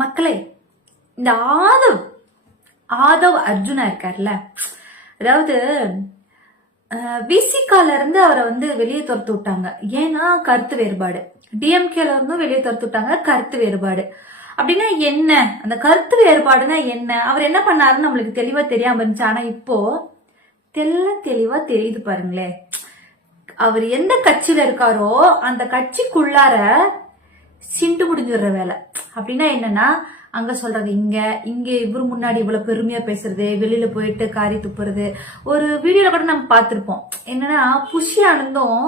மக்களே இந்த ஆதவ் ஆதவ் அர்ஜுனா இருக்கார்ல. அதாவது விசிகால இருந்து அவரை வந்து வெளியே துரத்து விட்டாங்க. ஏன்னா கருத்து வேறுபாடு. டிஎம்கேல இருந்தும் வெளியே துரத்து விட்டாங்க கருத்து வேறுபாடு. அப்படின்னா என்ன? அந்த கருத்து வேறுபாடுனா என்ன? அவர் என்ன பண்ணாருன்னு நம்மளுக்கு தெளிவா தெரியாம இருந்துச்சு. ஆனா இப்போ தெல்ல தெளிவா தெரியுது பாருங்களேன் அவர் எந்த கட்சியில இருக்காரோ அந்த கட்சிக்குள்ளார சிண்டு முடிஞ்சிடுற வேலை. அப்படின்னா என்னன்னா அங்க சொல்றது இங்க இங்க இவரு முன்னாடி இவ்வளவு பெருமையா பேசுறது வெளியில போயிட்டு காரி துப்புறது. ஒரு வீடியோல கூட நம்ம பார்த்திருப்போம். என்னன்னா புஷி ஆனந்தும்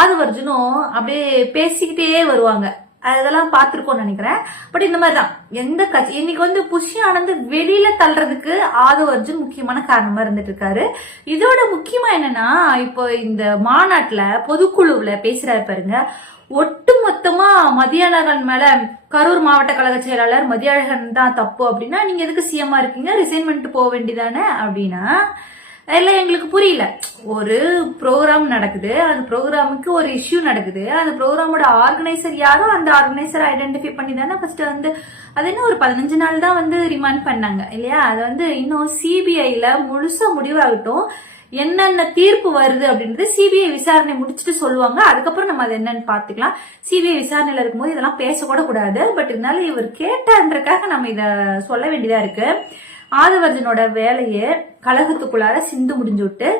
ஆதவர்ஜுனும் அப்படியே பேசிக்கிட்டே வருவாங்க. அதெல்லாம் பார்த்துருக்கோம்னு நினைக்கிறேன். பட் இந்த மாதிரி தான் எந்த கட்சி இன்னைக்கு வந்து புஷி ஆனந்த் வெளியில தள்ளுறதுக்கு ஆதவ் அர்ஜுன் முக்கியமான காரணமா இருந்துட்டு இருக்காரு இதோட முக்கியமா என்னன்னா இப்போ இந்த மாநாட்டுல பொதுக்குழுவுல பேசுறாரு பாருங்க. ஒட்டு மொத்தமா மதியானகன் மேல கரூர் மாவட்ட கழக செயலாளர் மதியழகன் தான் தப்பு அப்படின்னா நீங்க எதுக்கு சிஎம்மா இருக்கீங்க? ரிசைன்மெண்ட் போக வேண்டியதானே அப்படின்னா இல்ல எங்களுக்கு புரியல. ஒரு ப்ரோக்ராம் நடக்குது அந்த ப்ரோக்ராமுக்கு ஒரு இஷ்யூ நடக்குது அந்த ப்ரோக்ராமோட ஆர்கனைசர் யாரோ அந்த ஆர்கனைசர் ஐடென்டிஃபை பண்ணி தானே ஃபர்ஸ்ட் வந்து அது என்ன ஒரு பதினஞ்சு நாள் தான் வந்து ரிமாண்ட் பண்ணாங்க இல்லையா? அது வந்து இன்னும் சிபிஐல முழுசா முடிவாகட்டும். என்னென்ன தீர்ப்பு வருது அப்படின்றது சிபிஐ விசாரணை முடிச்சுட்டு சொல்லுவாங்க. அதுக்கப்புறம் நம்ம அது என்னன்னு பாத்துக்கலாம் சிபிஐ விசாரணையில இருக்கும்போது இதெல்லாம் பேசக்கூட கூடாது. பட் இருந்தாலும் இவர் கேட்டான்றக்காக நம்ம இத சொல்ல வேண்டியதா இருக்கு. ஆதவர்ஜனோட வேலையை கழகத்துக்குள்ளார சிந்து முடிஞ்சு விட்டு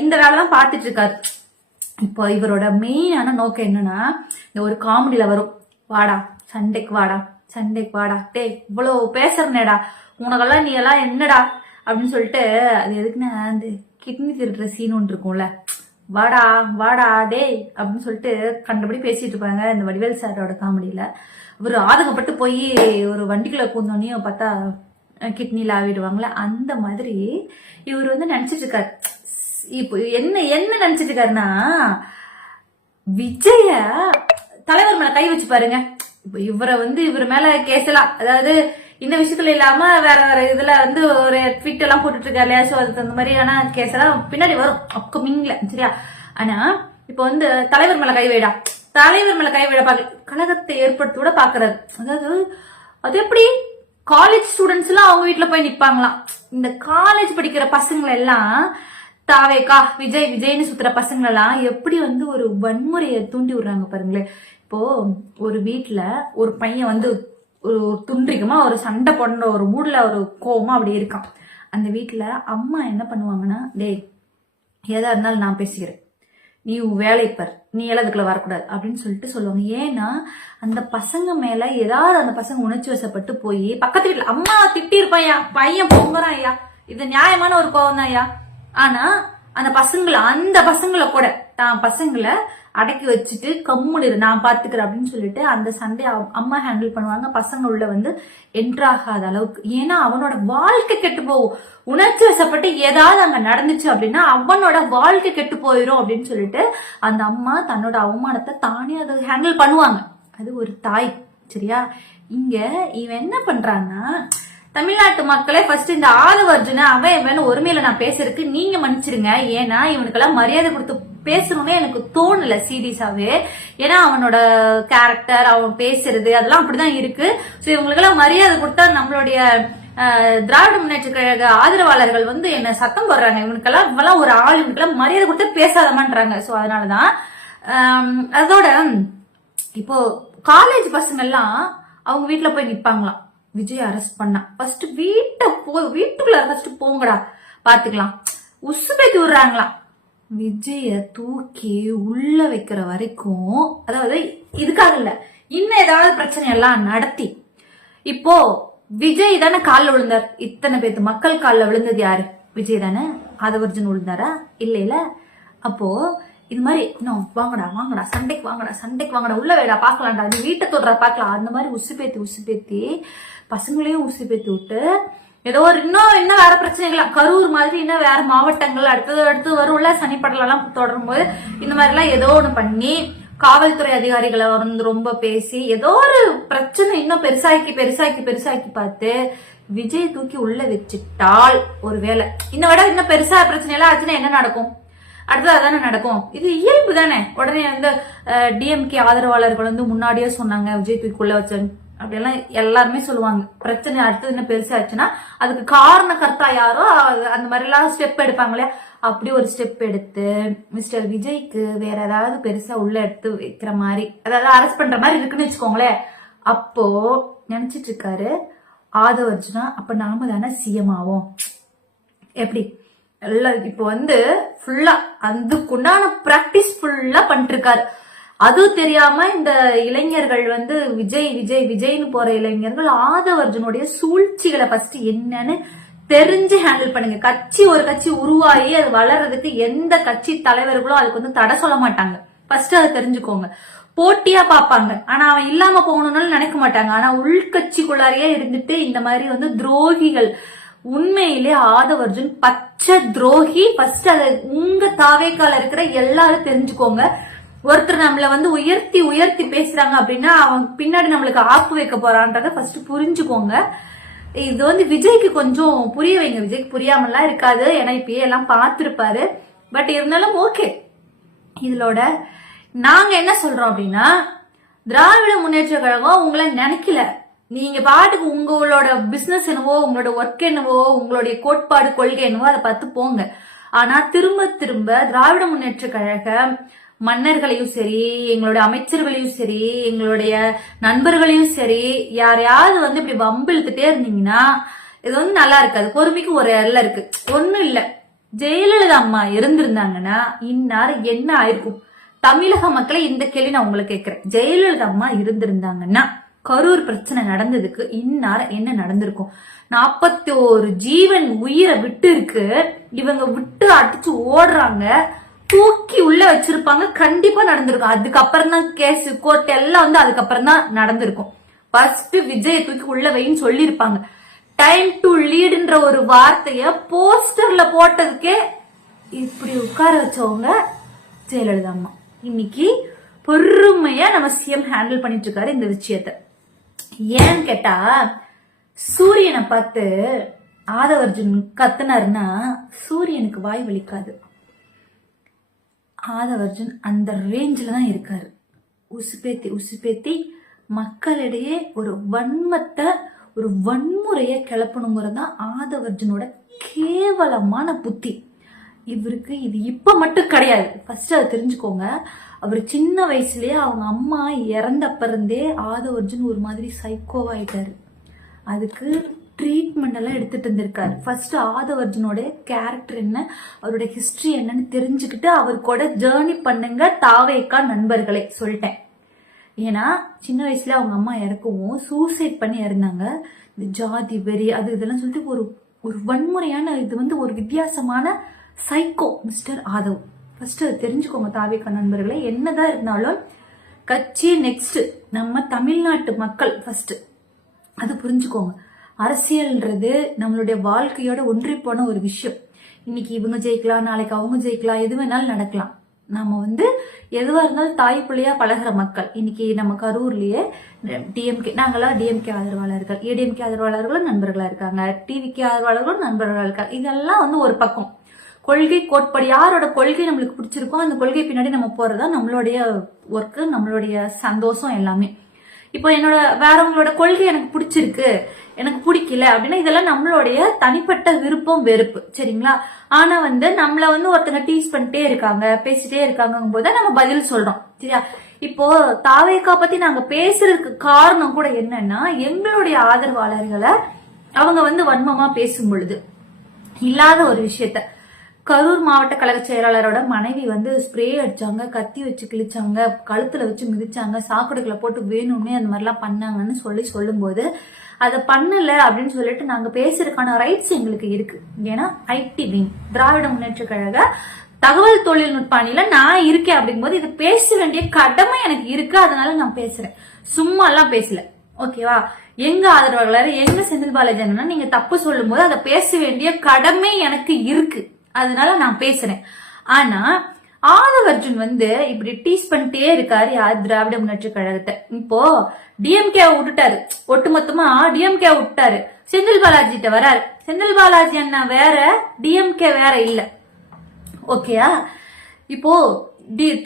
இந்த வேலைலாம் பார்த்துட்டு இருக்காரு. இப்போ இவரோட மெயினான நோக்கம் என்னன்னா இந்த ஒரு காமெடியில வரும். வாடா சண்டைக்கு வாடா சண்டைக்கு வாடா. டேய் இவ்வளவு பேசுறனேடா. உனக்கெல்லாம் நீ எல்லாம் என்னடா? அப்படின்னு சொல்லிட்டு அது எதுக்குன்னா அந்த கிட்னி திருடுற சீன் ஒன்று இருக்கும்ல. வாடா வாடா டே அப்படின்னு சொல்லிட்டு கண்டபடி பேசிட்டு இருப்பாங்க இந்த வடிவேல் சாரோட காமெடியில. இவர் ஆதகப்பட்டு போய் ஒரு வண்டிக்குள்ள பூந்தோனையும் பார்த்தா கிட்னில ஆவிடுவாங்களே அந்த மாதிரி இவர் வந்து நினைச்சிட்டு இருக்காரு. இப்போ என்ன என்ன நினைச்சிட்டு இருக்காருன்னா விஜய தலைவர் மேல கை வச்சு பாருங்க. இப்போ இவரை வந்து இவர் மேல கேசலாம் அதாவது இந்த விஷயத்துல இல்லாம வேற வேற இதுல வந்து ஒரு ட்விட் எல்லாம் போட்டுட்டு இருக்காரு இல்லையா சோ அதுக்கு அந்த மாதிரியான கேஸ் எல்லாம் பின்னாடி வரும். அப்கமிங்ல சரியா? ஆனா இப்போ வந்து தலைவர் மேல கை வைடா. தலைவர் மேல கை விட பாக்க கழகத்தை ஏற்படுத்த கூட பாக்குறாரு. அதாவது அது எப்படி? காலேஜ் ஸ்டூடெண்ட்ஸ் எல்லாம் அவங்க வீட்டுல போய் நிப்பாங்களாம். இந்த காலேஜ் படிக்கிற பசங்களை எல்லாம் தாவேக்கா விஜய் விஜய்னு சுத்துற பசங்க எல்லாம் எப்படி வந்து ஒரு வன்முறையை தூண்டி விடுறாங்க பாருங்களேன். இப்போ ஒரு வீட்டுல ஒரு பையன் வந்து ஒரு துன்றிகமா ஒரு சண்டை போடணும் ஒரு மூடில் ஒரு கோவமா அப்படி இருக்கான். அந்த வீட்டில் அம்மா என்ன பண்ணுவாங்கன்னா டேய் எதா இருந்தாலும் நான் பேசிக்கிறேன். நீ உன் நீ எல்லாம் அதுக்குள்ள வரக்கூடாது. அப்படின்னு சொல்லிட்டு சொல்லுவாங்க. ஏன்னா அந்த பசங்க மேல ஏதாவது அந்த பசங்க உணர்ச்சி வசப்பட்டு போய் பக்கத்து வீட்டுல அம்மா திட்டி இருப்பாயா பையன் பொங்குறான் ஐயா இது நியாயமான ஒரு கோவம் தான் ஐயா ஆனா அந்த பசங்களை அந்த பசங்களை கூட தான் பசங்களை அடக்கி வச்சுட்டு கம்முனு இரு, நான் பாத்துக்கிறேன் அப்படின்னு சொல்லிட்டு அந்த சண்டையை அவ- அம்மா ஹேண்டில் பண்ணுவாங்க. பசங்க உள்ள வந்து என்ட்ராகாத அளவுக்கு. ஏன்னா அவனோட வாழ்க்கை கெட்டு போகும். உணர்ச்சி வசப்பட்டு ஏதாவது அங்க நடந்துச்சு அப்படின்னா அவனோட வாழ்க்கை கெட்டு போயிடும் அப்படின்னு சொல்லிட்டு அந்த அம்மா தன்னோட அவமானத்தை தானே அதை ஹேண்டில் பண்ணுவாங்க. அது ஒரு தாய் சரியா? இங்க இவன் என்ன பண்றான்னா தமிழ்நாட்டு மக்களே ஃபர்ஸ்ட் இந்த ஆதவர்ஜுன அவன் இவன் ஒருமையில நான் பேசுறதுக்கு நீங்க மன்னிச்சிருங்க. ஏன்னா இவனுக்கெல்லாம் மரியாதை கொடுத்து பேசணும்னு எனக்கு தோணல சீரியஸாவே. ஏன்னா அவனோட கேரக்டர் அவன் பேசுறது அதெல்லாம் அப்படிதான் இருக்கு. சோ இவங்களுக்கெல்லாம் மரியாதை கொடுத்தா நம்மளுடைய திராவிட முன்னேற்ற கழக ஆதரவாளர்கள் வந்து என்ன சத்தம் போடுறாங்க. இவனுக்கெல்லாம் இவெல்லாம் ஒரு ஆள் இவனுக்கெல்லாம் மரியாதை கொடுத்து பேசாதமான்றாங்க சோ அதனாலதான் அதோட இப்போ காலேஜ் பசங்க எல்லாம் அவங்க வீட்டுல போய் நிப்பாங்களாம். விஜய் அரெஸ்ட் பண்ணா. ஃபர்ஸ்ட் வீட்டை போ வீட்டுக்குள்ள ஃபர்ஸ்ட் போங்கடா. பாத்துக்கலாம் உசு பேத்தி விடுறாங்களாம் விஜய தூக்கி உள்ள வைக்கிற வரைக்கும் அதாவது இதுக்காக இல்ல இன்னும் ஏதாவது பிரச்சனை எல்லாம் நடத்தி. இப்போ விஜய் தானே காலில் விழுந்தார்? இத்தனை பேத்து மக்கள் காலில் விழுந்தது யாரு? விஜய் தானே? ஆதவர்ஜுன் விழுந்தாரா? இல்ல இல்ல அப்போ இது மாதிரி இன்னும் வாங்கடா வாங்கடா சண்டைக்கு வாங்கடா சண்டைக்கு வாங்கடா உள்ள வேடா பாக்கலாம்டா நீ வீட்டை தொடுற பாக்கலாம் அந்த மாதிரி உசு பேத்தி உசு பேத்தி பசங்களையும் உசு பேத்தி விட்டு ஏதோ ஒரு இன்னும் இன்னும் வேற பிரச்சனைகள்லாம் கரூர் மாதிரி இன்னும் வேற மாவட்டங்கள் அடுத்தது அடுத்து வரும்ல சனிப்படலாம் எல்லாம் தொடரும் போது இந்த மாதிரி எல்லாம் ஏதோ ஒண்ணு பண்ணி காவல்துறை அதிகாரிகளை வந்து ரொம்ப பேசி ஏதோ ஒரு பிரச்சனை இன்னும் பெருசாக்கி பெருசாக்கி பெருசாக்கி பார்த்து விஜய் தூக்கி உள்ள வச்சுட்டால் ஒருவேளை. இன்னை விட இன்னும் பெருசா பிரச்சனை எல்லாம் ஆச்சுன்னா என்ன நடக்கும்? அடுத்தது அதானே நடக்கும்? இது இயல்பு தானே. உடனே வந்து டிஎம்கே ஆதரவாளர்கள் வந்து முன்னாடியே சொன்னாங்க விஜய் தூக்கி உள்ள வச்ச அப்படியெல்லாம் எல்லாருமே சொல்லுவாங்க. பிரச்சனை அடுத்தது என்ன பெருசாச்சுன்னா அதுக்கு காரண கர்த்தா யாரோ அது- அந்த மாதிரி எல்லாம் ஸ்டெப் எடுப்பாங்க இல்லையா அப்படி ஒரு ஸ்டெப் எடுத்து மிஸ்டர் விஜய்க்கு வேற ஏதாவது பெருசா உள்ள எடுத்து வைக்கிற மாதிரி அதாவது அரெஸ்ட் பண்ற மாதிரி இருக்குன்னு வச்சுக்கோங்களேன் அப்போ நினைச்சிட்டு இருக்காரு ஆதவ அர்ஜுனா அப்ப நாம தானே சிஎம் ஆவோம். எப்படி? எல்லாம் இப்போ வந்து ஃபுல்லா அதுக்குண்டான பிராக்டிஸ் ஃபுல்லா பண்ணிட்டு இருக்காரு. அதுவும் தெரியாம இந்த இளைஞர்கள் வந்து விஜய் விஜய் விஜய்னு போற இளைஞர்கள் ஆதவர்ஜுனுடைய சூழ்ச்சிகளை ஃபர்ஸ்ட் என்னன்னு தெரிஞ்சு ஹேண்டில் பண்ணுங்க. கட்சி ஒரு கட்சி உருவாகி அது வளர்றதுக்கு எந்த கட்சி தலைவர்களோ அதுக்கு வந்து தடை சொல்ல மாட்டாங்க. ஃபர்ஸ்ட் அதை தெரிஞ்சுக்கோங்க. போட்டியா பார்ப்பாங்க. ஆனா அவன் இல்லாம போகணும்னாலும் நினைக்க மாட்டாங்க. ஆனா உள்கட்சிக்குள்ளாரையே இருந்துட்டு இந்த மாதிரி வந்து துரோகிகள். உண்மையிலே ஆதவர்ஜுன் பச்சை துரோகி. ஃபர்ஸ்ட் அதை உங்க தாவேக்கால இருக்கிற எல்லாரும் தெரிஞ்சுக்கோங்க. ஒருத்தர் நம்மள வந்து உயர்த்தி உயர்த்தி பேசுறாங்க அப்படின்னா அவங்க பின்னாடி நம்மளுக்கு ஆப்பு வைக்க போறான்றத ஃபர்ஸ்ட் புரிஞ்சுக்கோங்க. இது வந்து விஜய்க்கு கொஞ்சம் புரிய வைங்க. விஜய்க்கு புரியாமலாம் இருக்காது. ஏன்னா இப்பயே எல்லாம் பார்த்துருப்பாரு. பட் இருந்தாலும் ஓகே இதோட நாங்க என்ன சொல்றோம் அப்படின்னா திராவிட முன்னேற்ற கழகம் உங்களை நினைக்கல. நீங்க பாட்டுக்கு உங்களோட பிசினஸ் என்னவோ உங்களோட ஒர்க் என்னவோ உங்களுடைய கோட்பாடு கொள்கை என்னவோ அதை பார்த்து போங்க. ஆனா திரும்ப திரும்ப திராவிட முன்னேற்ற கழக மன்னர்களையும் சரி எங்களோட அமைச்சர்களையும் சரி எங்களுடைய நண்பர்களையும் சரி யாரையாவது வந்து இப்படி வம்பு இழுத்துட்டே இருந்தீங்கன்னா இது வந்து நல்லா இருக்காது. பொறுமைக்கு ஒரு எல்லை இருக்கு. ஒண்ணும் இல்ல. ஜெயலலிதா அம்மா இருந்திருந்தாங்கன்னா இன்னார் என்ன ஆயிருக்கும்? தமிழக மக்களை இந்த கேள்வி நான் உங்களுக்கு கேட்கிறேன். ஜெயலலிதா அம்மா இருந்திருந்தாங்கன்னா கரூர் பிரச்சனை நடந்ததுக்கு இன்னார என்ன நடந்திருக்கும்? நாற்பத்தி ஒரு ஜீவன் உயிரை விட்டு இருக்கு. இவங்க விட்டு அடிச்சு ஓடுறாங்க. தூக்கி உள்ள வச்சிருப்பாங்க. கண்டிப்பா நடந்திருக்கும். அதுக்கப்புறம் தான் கேஸ் கோர்ட் எல்லாம் வந்து அதுக்கப்புறம் தான் நடந்திருக்கும். ஃபர்ஸ்ட் விஜய் தூக்கி உள்ள வைன்னு சொல்லியிருப்பாங்க. டைம் டு லீடுன்ற ஒரு வார்த்தைய போஸ்டர்ல போட்டதுக்கே இப்படி உட்கார வச்சவங்க ஜெயலலிதா அம்மா. இன்னைக்கு பொறுமையா நம்ம சிஎம் ஹேண்டில் பண்ணிட்டு இருக்காரு இந்த விஷயத்த. ஏன்னு கேட்டா சூரியனை பார்த்து ஆதவர்ஜுன் கத்துனாருன்னா சூரியனுக்கு வாய் வலிக்காது. ஆதவர்ஜுன் அந்த ரேஞ்சில் தான் இருக்காரு. உசுப்பேத்தி உசுப்பேத்தி மக்களிடையே ஒரு வன்மத்தை ஒரு வன்முறையை கிளப்பணுங்கிறது தான் ஆதவர்ஜுனோட கேவலமான புத்தி. இவருக்கு இது இப்போ மட்டும் கிடையாது. ஃபர்ஸ்ட் அதை தெரிஞ்சுக்கோங்க. அவர் சின்ன வயசுலயே அவங்க அம்மா இறந்தப்ப இருந்தே ஆதவர்ஜுன் ஒரு மாதிரி சைக்கோவாயிட்டாரு அதுக்கு ட்ரீட்மெண்ட் எல்லாம் எடுத்துட்டு இருந்திருக்காரு ஃபர்ஸ்ட் ஆதவர்ஜுனோட கேரக்டர் என்ன அவரோட ஹிஸ்டரி என்னன்னு தெரிஞ்சுக்கிட்டு அவர் கூட ஜேர்னி பண்ணுங்க தாவேக்கா நண்பர்களே சொல்லிட்டேன். ஏன்னா சின்ன வயசுல அவங்க அம்மா இறக்கவும் சூசைட் பண்ணி இறந்தாங்க. இந்த ஜாதி வெறி அது இதெல்லாம் சொல்லிட்டு ஒரு ஒரு வன்முறையான இது வந்து ஒரு வித்தியாசமான சைக்கோ மிஸ்டர் ஆதவ். ஃபர்ஸ்ட் அதை தெரிஞ்சுக்கோங்க தாவேக்கா நண்பர்களே என்னதான் இருந்தாலும் கட்சி நெக்ஸ்ட் நம்ம தமிழ்நாட்டு மக்கள் ஃபர்ஸ்ட் அது புரிஞ்சுக்கோங்க. அரசியல்ன்றது நம்மளுடைய வாழ்க்கையோட ஒன்றி போன ஒரு விஷயம். இன்னைக்கு இவங்க ஜெயிக்கலாம் நாளைக்கு அவங்க ஜெயிக்கலாம் எது வேணாலும் நடக்கலாம். நாம வந்து எதுவா இருந்தாலும் தாய் பிள்ளையா பழகுற மக்கள். இன்னைக்கு நம்ம கரூர்லயே டிஎம்கே நாங்களாம் டிஎம்கே ஆதரவாளர்கள். ஏடிஎம்கே ஆதரவாளர்களும் நண்பர்களா இருக்காங்க. டிவிகே ஆதரவாளர்களும் நண்பர்களா இருக்காங்க. இதெல்லாம் வந்து ஒரு பக்கம். கொள்கை கோட்பாடு யாரோட கொள்கை நம்மளுக்கு பிடிச்சிருக்கோ அந்த கொள்கை பின்னாடி நம்ம போறதா நம்மளுடைய ஒர்க்கு நம்மளுடைய சந்தோஷம் எல்லாமே. இப்போ என்னோட வேறவங்களோட கொள்கை எனக்கு பிடிச்சிருக்கு எனக்கு பிடிக்கல அப்படின்னா இதெல்லாம் நம்மளுடைய தனிப்பட்ட விருப்பம் வெறுப்பு சரிங்களா? ஆனா வந்து நம்மள வந்து ஒருத்தங்க டீஸ் பண்ணிட்டே இருக்காங்க பேசிட்டே இருக்காங்க போது நம்ம பதில் சொல்றோம் சரியா? இப்போ தாவேக்கா பத்தி நாங்க பேசுறதுக்கு காரணம் கூட என்னன்னா எங்களுடைய ஆதரவாளர்களை அவங்க வந்து வன்மமா பேசும் பொழுது இல்லாத ஒரு விஷயத்த கரூர் மாவட்ட கழக செயலாளரோட மனைவி வந்து ஸ்ப்ரே அடிச்சாங்க கத்தி வச்சு கிழிச்சாங்க கழுத்துல வச்சு மிதிச்சாங்க சாக்கடைகளை போட்டு வேணும்னே அந்த மாதிரிலாம் பண்ணாங்கன்னு சொல்லி சொல்லும்போது அதை பண்ணல அப்படின்னு சொல்லிட்டு நாங்க பேசுறதுக்கான ரைட்ஸ் எங்களுக்கு இருக்கு. ஏன்னா ஐடி விங் திராவிட முன்னேற்ற கழக தகவல் தொழில்நுட்ப அணியில நான் இருக்கேன் அப்படிங்கும்போது இது பேச வேண்டிய கடமை எனக்கு இருக்கு அதனால நான் பேசுறேன். சும்மா எல்லாம் பேசல. ஓகேவா? எங்க ஆதரவாளர் எங்க செந்தில் பாலாஜி நீங்க தப்பு சொல்லும்போது அதை பேச வேண்டிய கடமை எனக்கு இருக்கு. அதனால நான் பேசுறேன். ஆனா ஆதவர்ஜுன் வந்து இப்படி டீஸ் பண்ணிட்டே இருக்காரு யார் திராவிட முன்னேற்ற கழகத்தை. இப்போ டிஎம்கே விட்டுட்டாரு. ஒட்டுமொத்தமா டிஎம்கே விட்டாரு செந்தில் பாலாஜி கிட்ட வராரு. செந்தில் பாலாஜி அண்ணா வேற டிஎம்கே வேற இல்ல. ஓகேயா இப்போ டி-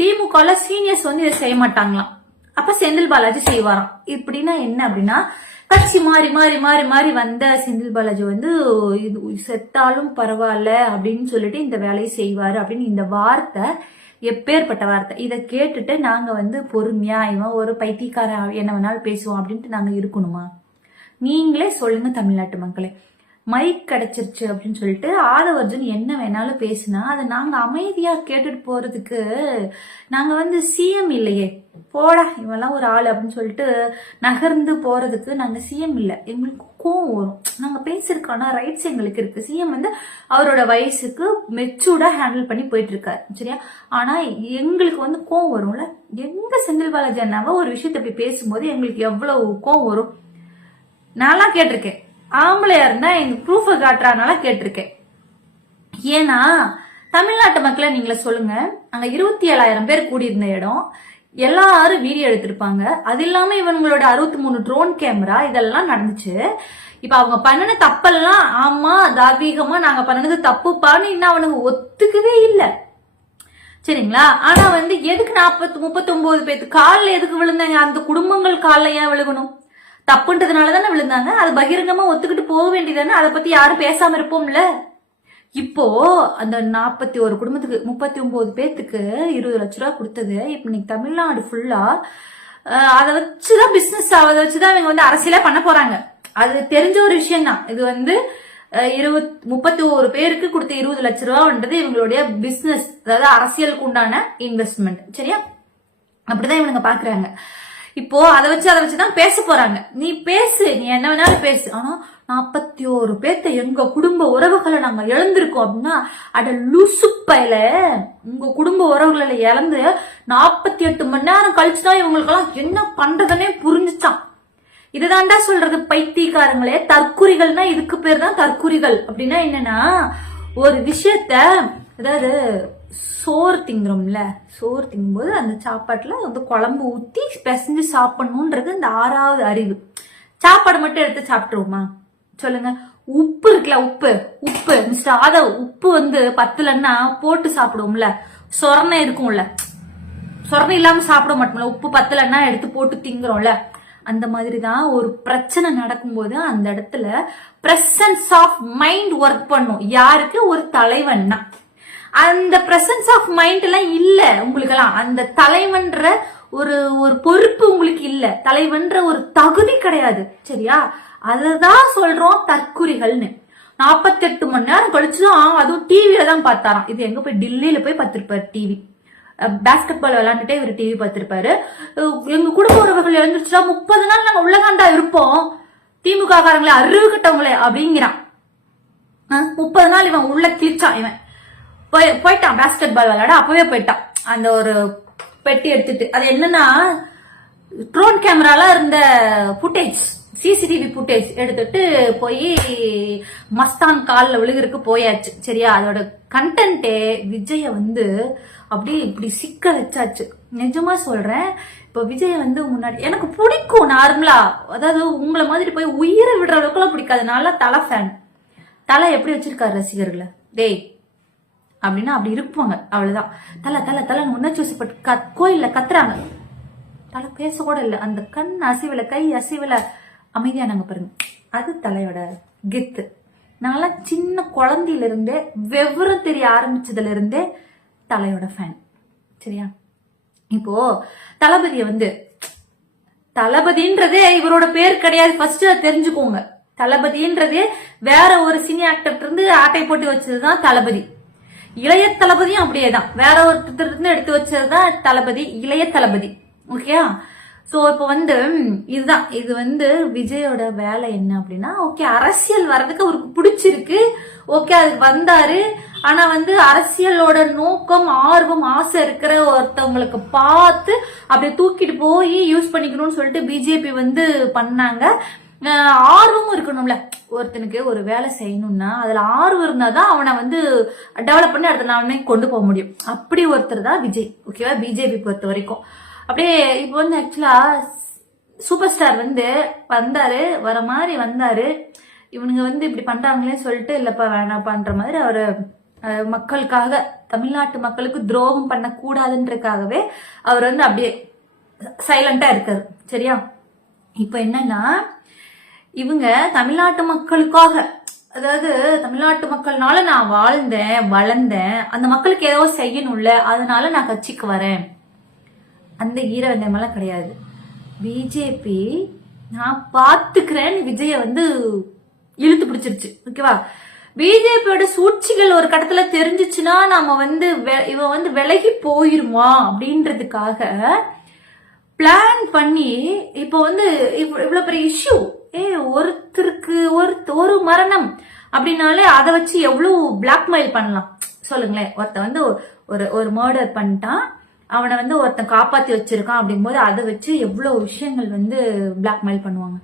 சீனியர்ஸ் வந்து இதை செய்ய மாட்டாங்களாம். அப்ப செந்தில் பாலாஜி செய்வாராம். இப்படின்னா என்ன அப்படின்னா கட்சி மாறி மாறி மாறி மாறி வந்த செந்தில் பாலாஜி வந்து இது செத்தாலும் பரவாயில்ல அப்படின்னு சொல்லிட்டு இந்த வேலையை செய்வாரு அப்படின்னு இந்த வார்த்தை எப்பேற்பட்ட வார்த்தை. இதை கேட்டுட்டு நாங்க வந்து பொறுமையா இவன் ஒரு பைத்தியக்கார என்ன வேணாலும் பேசுவோம் அப்படின்ட்டு நாங்க இருக்கணுமா? நீங்களே சொல்லுங்க தமிழ்நாட்டு மக்களே. மைக் கிடைச்சிருச்சு அப்படின்னு சொல்லிட்டு ஆதவர்ஜன் என்ன வேணாலும் பேசுனா அதை நாங்க அமைதியா கேட்டுட்டு போறதுக்கு நாங்க வந்து சிஎம் இல்லையே. போடா இவெல்லாம் ஒரு ஆள் அப்படின்னு சொல்லிட்டு நகர்ந்து போறதுக்கு நாங்க சிஎம் இல்லை. எங்களுக்கு கோவம் வரும். நாங்க பேசிருக்கோம்னா ரைட்ஸ் எங்களுக்கு இருக்கு. சிஎம் வந்து அவரோட வயசுக்கு மெச்சூர்டா ஹேண்டில் பண்ணி போயிட்டு இருக்காரு சரியா? ஆனா எங்களுக்கு வந்து கோவம் வரும்ல. எங்க செந்தில் பாலாஜி அண்ணாவை ஒரு விஷயத்தை இப்படி பேசும்போது எங்களுக்கு எவ்வளவு கோவம் வரும்? நான்லாம் கேட்டிருக்கேன். ஆம்பளையா இருந்தா எங்க ப்ரூஃப் காட்டுறானால கேட்டிருக்கேன். ஏன்னா தமிழ்நாட்டு மக்களை நீங்கள சொல்லுங்க. அங்க இருபத்தி ஏழாயிரம் பேர் கூடியிருந்த இடம். எல்லாரும் வீடியோ எடுத்திருப்பாங்க. அது இல்லாம இவங்களோட அறுபத்தி மூணு ட்ரோன் கேமரா இதெல்லாம் நடந்துச்சு. இப்ப அவங்க பண்ணின தப்பெல்லாம் ஆமா தார்மீகமா நாங்க பண்ணினது தப்புப்பான்னு இன்னும் அவனுக்கு ஒத்துக்கவே இல்லை. சரிங்களா? ஆனா வந்து எதுக்கு நாற்பத்தி முப்பத்தி ஒன்பது பேத்து காலில் எதுக்கு விழுந்தாங்க? அந்த குடும்பங்கள் காலில் ஏன் விழுகணும்? தப்புன்றதுனால தானே விழுந்தாங்க? அது பகிரங்கமா ஒத்துக்கிட்டு போக வேண்டியதானே அதை பத்தி யாரும் பேசாம இருப்போம்ல? இப்போ அந்த நாற்பத்தி ஒரு குடும்பத்துக்கு முப்பத்தி ஒன்பது பேத்துக்கு இருபது லட்ச ரூபா கொடுத்தது. இப்ப இன்னைக்கு தமிழ்நாடு ஃபுல்லா அதை வச்சுதான் பிசினஸ் அதை வச்சுதான் இவங்க வந்து அரசியலே பண்ண போறாங்க. அது தெரிஞ்ச ஒரு விஷயம் தான் இது வந்து இருபத் முப்பத்தி ஒரு பேருக்கு கொடுத்த இருபது லட்ச ரூபான்றது இவங்களுடைய பிசினஸ் அதாவது அரசியலுக்கு உண்டான இன்வெஸ்ட்மெண்ட் சரியா? அப்படிதான் இவனுங்க பாக்குறாங்க. இப்போ அதை வச்சு அதை வச்சுதான் பேச போறாங்க. நீ பேசு நீ என்ன வேணாலும் பேசு. ஆனா நாற்பத்தி ஒரு பேர்த்த எங்க குடும்ப உறவுகளை நாங்க இழந்திருக்கோம் அப்படின்னா அட லூசு உங்க குடும்ப உறவுகளை இழந்து நாற்பத்தி எட்டு மணி நேரம் கழிச்சுதான் இவங்களுக்கெல்லாம் என்ன பண்றதுன்னே புரிஞ்சுச்சான் இதுதான்டா சொல்றது பைத்தியக்காரங்களே. தற்குறிகள்னா இதுக்கு பேர் தான் தற்குறிகள். அப்படின்னா என்னன்னா ஒரு விஷயத்த அதாவது சோறு திங்குறோம்ல சோறு திங்கும்போது அந்த சாப்பாட்டில் வந்து குழம்பு ஊற்றி பிசைஞ்சு சாப்பிடணுன்றது இந்த ஆறாவது அறிவு. சாப்பாடு மட்டும் எடுத்து சாப்பிட்டுருவோமா? சொல்லுங்க. உப்பு இருக்குல்ல உப்பு. உப்பு மிஸ்டர் ஆதவ் உப்பு வந்து பத்துலன்னா போட்டு சாப்பிடுவோம்ல. சொரணை இருக்கும்ல. சொரணை இல்லாம சாப்பிட மாட்டோம்ல. உப்பு பத்துலன்னா எடுத்து போட்டு திங்குறோம்ல. அந்த மாதிரி தான் ஒரு பிரச்சனை நடக்கும்போது அந்த இடத்துல பிரசன்ஸ் ஆஃப் மைண்ட் ஒர்க் பண்ணும். யாருக்கு? ஒரு தலைவன்னா. அந்த பிரசன்ஸ் ஆஃப் மைண்ட் எல்லாம் இல்ல உங்களுக்கெல்லாம். அந்த தலைவன்ற ஒரு ஒரு பொறுப்பு உங்களுக்கு இல்ல. தலைவன்ற ஒரு தகுதி கிடையாது. சரியா? அததான் சொல்றோம் தற்குறிகள்னு. நாற்பத்தெட்டு மணி நேரம் கழிச்சுதான் அதுவும் டிவியில தான் பார்த்தாராம். இது எங்க போய்? டெல்லியில போய் பார்த்திருப்பாரு டிவி பேஸ்கெட் பால் விளையாண்டுட்டே இவர் டிவி பார்த்திருப்பாரு. எங்க குடும்ப உறவுகள் எழுந்துருச்சுன்னா முப்பது நாள் நாங்க உள்ளதாண்டா இருப்போம். திமுக காரங்களே அறிவு கட்டவங்களே அப்படிங்கிறான் முப்பது நாள் இவன் உள்ள கிழிச்சான் இவன். போய் போயிட்டான் பேஸ்கெட் பால் விளையாட அப்பவே போயிட்டான் அந்த ஒரு பெட்டி எடுத்துட்டு அது என்னன்னா ட்ரோன் கேமரால இருந்த ஃபுட்டேஜ் சிசிடிவி ஃபுட்டேஜ் எடுத்துட்டு போய் மஸ்தான் காலில் விழுகிறதுக்கு போயாச்சு. சரியா? அதோட கண்டென்ட்டே விஜய வந்து அப்படியே இப்படி சிக்க வச்சாச்சு. நிஜமா சொல்றேன் இப்போ விஜய வந்து முன்னாடி எனக்கு பிடிக்கும் நார்மலா அதாவது உங்களை மாதிரி போய் உயிரை விடுற அளவுக்குலாம் பிடிக்காது. நல்லா தலை ஃபேன் தலை எப்படி வச்சிருக்காரு ரசிகர்களை? டேய் அப்படின்னா அப்படி இருப்பாங்க. அவ்வளவுதான். தலை தலை தலை உணர்ச்சி வசப்பட்டு கத் கோயில்ல கத்துறாங்க. தலை பேச கூட இல்லை. அந்த கண் அசைவில் கை அசைவில் அமைதியா நாங்க பாருங்க. அது தலையோட கெத்து. நான்லாம் சின்ன குழந்தையில இருந்தே விவரம் தெரிய ஆரம்பிச்சதுல இருந்தே தலையோட ஃபேன் சரியா? இப்போ தளபதியை வந்து தளபதின்றதே இவரோட பேர் கிடையாது. ஃபர்ஸ்ட் அதை தெரிஞ்சுக்கோங்க. தளபதின்றதே வேற ஒரு சினி ஆக்டர் இருந்து ஆட்டை போட்டு வச்சதுதான் தளபதி. இளைய தளபதியும் அப்படியே தான் வேற ஒருத்தர் இருந்து எடுத்து வச்சதுதான் தளபதி இளைய தளபதி. ஓகேயா சோ இப்போ வந்து இதுதான். இது வந்து விஜயோட வேலை என்ன அப்படின்னா ஓகே அரசியல் வர்றதுக்கு அவருக்கு பிடிச்சிருக்கு. ஓகே அதுக்கு வந்தாரு. ஆனா வந்து அரசியலோட நோக்கம் ஆர்வம் ஆசை இருக்கிற ஒருத்தவங்களுக்கு பார்த்து அப்படியே தூக்கிட்டு போய் யூஸ் பண்ணிக்கணும்னு சொல்லிட்டு பிஜேபி வந்து பண்ணாங்க. ஆர்வமும் இருக்கணும்ல. ஒருத்தனுக்கு ஒரு வேலை செய்யணும்னா அதுல ஆர்வம் இருந்தாதான் அவனை வந்து டெவலப் பண்ணி அடுத்த நாளுமே கொண்டு போக முடியும். அப்படி ஒருத்தர் தான் விஜய். ஓகேவா பிஜேபி பொறுத்த வரைக்கும். அப்படியே இப்போ வந்து ஆக்சுவலா சூப்பர் ஸ்டார் வந்து வந்தாரு வர மாதிரி வந்தாரு. இவனுங்க வந்து இப்படி பண்றாங்களே சொல்லிட்டு இல்லப்பா வேணாப்பான்ற மாதிரி அவரு மக்களுக்காக தமிழ்நாட்டு மக்களுக்கு துரோகம் பண்ணக்கூடாதுன்றதுக்காகவே அவர் வந்து அப்படியே சைலண்டா இருக்காரு. சரியா? இப்ப என்னன்னா இவங்க தமிழ்நாட்டு மக்களுக்காக அதாவது தமிழ்நாட்டு மக்கள்னால நான் வாழ்ந்தேன் வளர்ந்தேன் அந்த மக்களுக்கு ஏதோ செய்யணும்ல அதனால நான் கட்சிக்கு வரேன். அந்த ஈரவந்தமெல்லாம் கிடையாது. பிஜேபி நான் பாத்துக்கிறேன்னு விஜய வந்து இழுத்து பிடிச்சிருச்சு. ஓகேவா பிஜேபியோட சூழ்ச்சிகள் ஒரு கட்டத்துல தெரிஞ்சிச்சுன்னா நம்ம வந்து வெ- இவன் வந்து விலகி போயிருமா அப்படின்றதுக்காக பிளான் பண்ணி இப்போ வந்து இவ்வளவு பெரிய இஷ்யூ ஏ ஒருத்தருக்கு ஒரு ஒரு மரணம் அப்படின்னாலே அதை வச்சு எவ்வளவு பிளாக்மெயில் பண்ணலாம். சொல்லுங்களேன். ஒருத்தன் வந்து ஒரு ஒரு மர்டர் பண்ணிட்டான். அவனை வந்து ஒருத்தன் காப்பாத்தி வச்சிருக்கான் அப்படிங்கும்போது அதை வச்சு எவ்வளவு விஷயங்கள் வந்து பிளாக்மெயில் பண்ணுவாங்க.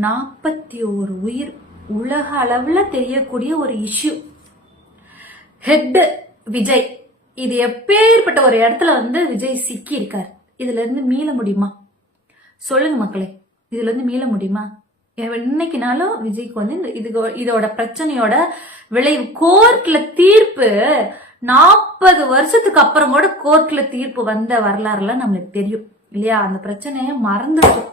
நாற்பத்தி ஒரு உயிர் உலக அளவுல தெரியக்கூடிய ஒரு இஷ்யூ ஹெட் விஜய். இது எப்பேற்பட்ட ஒரு இடத்துல வந்து விஜய் சிக்கி இருக்காரு இதுல இருந்து மீள முடியுமா? சொல்லுங்க மக்களே. இதுல இருந்து மீள முடியுமா? இன்னைக்குனாலும் விஜய்க்கு வந்து இந்த இது இதோட பிரச்சனையோட விளைவு. கோர்ட்ல தீர்ப்பு நாற்பது வருஷத்துக்கு அப்புறம் கூட கோர்ட்ல தீர்ப்பு வந்த வரலாறுல நம்மளுக்கு தெரியும். இல்லையா? அந்த பிரச்சனையை மறந்துடும்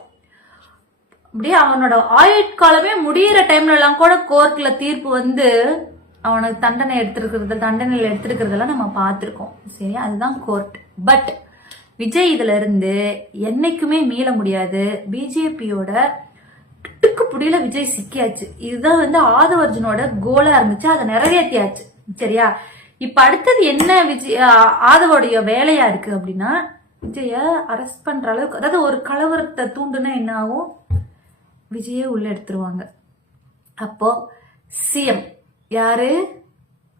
அப்படியே அவனோட ஆயுட்காலமே முடியிற டைம்ல எல்லாம் கூட கோர்ட்ல தீர்ப்பு வந்து அவனுக்கு தண்டனை எடுத்திருக்கிறது தண்டனையில் எடுத்திருக்கிறதெல்லாம் நம்ம பார்த்துருக்கோம். சரி அதுதான் கோர்ட். பட் விஜய் இதுல இருந்து என்னைக்குமே மீள முடியாது. பிஜேபியோட புடியில விஜய் சிக்கியாச்சு. இதுதான் வந்து ஆதவர்ஜுனோட கோலா இருந்துச்சு. அதை நிறைவேற்றியாச்சு சரியா? இப்ப அடுத்தது என்ன விஜய் ஆதவோடைய வேலையா இருக்கு அப்படின்னா விஜய அரெஸ்ட் பண்ற அளவுக்கு அதாவது ஒரு கலவரத்தை தூண்டுனா என்ன ஆகும்? விஜயே உள்ள எடுத்துருவாங்க. அப்போ சிஎம் யாரு?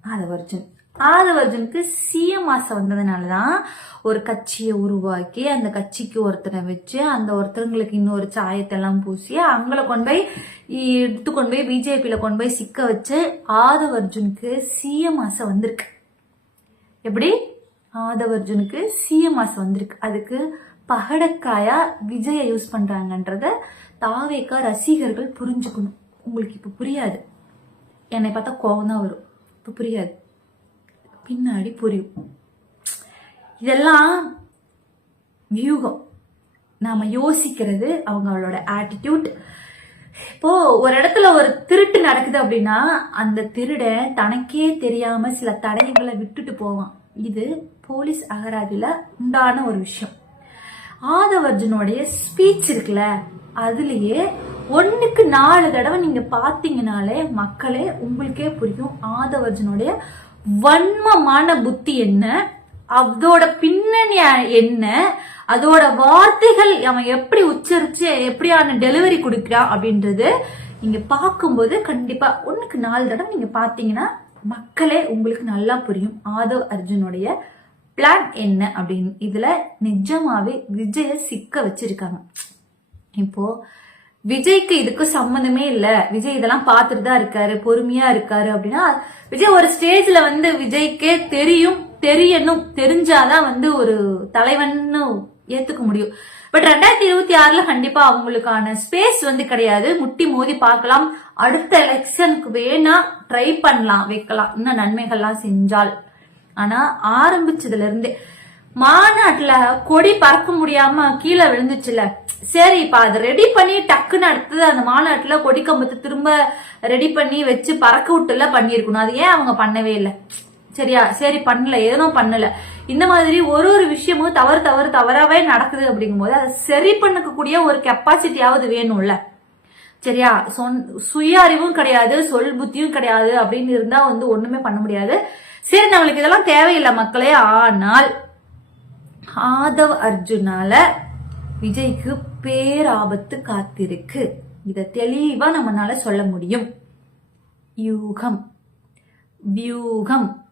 ஆதவர்ஜுன். ஆதவர்ஜுனுக்கு சிஎம் ஆசை வந்ததுனாலதான் ஒரு கட்சியை உருவாக்கி அந்த கட்சிக்கு ஒருத்தரை வச்சு அந்த ஒருத்தருங்களுக்கு இன்னொரு சாயத்தை எல்லாம் பூசி அவங்கள கொண்டு போய் எடுத்து கொண்டு போய் பிஜேபியில கொண்டு போய் சிக்க வச்சு ஆதவர்ஜுனுக்கு சிஎம் ஆசை வந்திருக்கு. எப்படி? ஆதவர்ஜுனுக்கு சிஎம் ஆசை வந்திருக்கு. அதுக்கு பகடக்காயா விஜயை யூஸ் பண்றாங்கன்றத தாவேக்கா ரசிகர்கள் புரிஞ்சுக்கணும். உங்களுக்கு இப்ப புரியாது. என்னை பார்த்தா கோவம் தான் வரும். இப்ப புரியாது. பின்னாடி புரியும். இதெல்லாம் வியூகம். நாம யோசிக்கிறது அவங்களோட ஆட்டிடியூட் இப்போ ஒரு இடத்துல ஒரு திருட்டு நடக்குது அப்படின்னா அந்த திருடன் தனக்கே தெரியாம சில தடயங்களை விட்டுட்டு போவான். இது போலீஸ் அகராதியில உண்டான ஒரு விஷயம். ஆதவர்ஜனுடைய ஸ்பீச் இருக்குல்ல அதுலயே ஒன்றுக்கு நாலு தடவை நீங்க பாத்தீங்கனாலே மக்களே உங்களுக்கே புரியும். ஆதவர்ஜனுடைய வன்மமான புத்தி என்ன? அதோட பின்னணி என்ன? அதோட வார்த்தைகள் அவன் எப்படி உச்சரிச்சு எப்படியான டெலிவரி கொடுக்கிறான் அப்படின்றது நீங்க பார்க்கும்போது கண்டிப்பா ஒண்ணுக்கு நாலு தடவை நீங்க பாத்தீங்கன்னா மக்களே உங்களுக்கு நல்லா புரியும். ஆதவ் அர்ஜுனுடைய பிளான் என்ன அப்படின்னு. இதுல நிஜமாவே விஜய சிக்க வச்சிருக்காங்க. இப்போ விஜய்க்கு இதுக்கு சம்மந்தமே இல்ல. விஜய் இதெல்லாம் பார்த்துட்டு தான் இருக்காரு பொறுமையா இருக்காரு அப்படின்னா விஜய் ஒரு ஸ்டேஜ்ல வந்து விஜய்க்கே தெரியும் தெரியணும் தெரிஞ்சாதான் வந்து ஒரு தலைவன்னு ஏத்துக்க முடியும். பட் ரெண்டாயிரத்தி இருபத்தி ஆறுல கண்டிப்பா அவங்களுக்கான ஸ்பேஸ் வந்து கிடையாது. முட்டி மோதி பார்க்கலாம். அடுத்த எலெக்ஷனுக்கு வேணா ட்ரை பண்ணலாம் வைக்கலாம். இன்னும் நன்மைகள்லாம் செஞ்சால். ஆனா ஆரம்பிச்சதுல இருந்தே. மாநாட்டுல கொடி பறக்க முடியாம கீழே விழுந்துச்சுல. சரி இப்ப அதை ரெடி பண்ணி டக்குன்னு அடுத்தது அந்த மாநாட்டுல கொடி திரும்ப ரெடி பண்ணி வச்சு பறக்க விட்டுல பண்ணிருக்கணும் அது ஏன் அவங்க பண்ணவே இல்லை? சரியா சரி பண்ணல. எதுவும் பண்ணல. இந்த மாதிரி ஒரு ஒரு விஷயமும் தவறு தவறு தவறாவே நடக்குது அப்படிங்கும்போது அதை சரி பண்ணக்கூடிய ஒரு கெப்பாசிட்டியாவது வேணும்ல. சரியா சொன் சுய அறிவும் கிடையாது சொல் புத்தியும் கிடையாது அப்படின்னு இருந்தா வந்து ஒண்ணுமே பண்ண முடியாது. சரி நம்மளுக்கு இதெல்லாம் தேவையில்லை மக்களே. ஆனால் ஆதவ் அர்ஜுனால விஜய்க்கு பேராபத்து காத்திருக்கு. இத தெளிவா நம்மளால சொல்ல முடியும். யூகம் வியூகம்.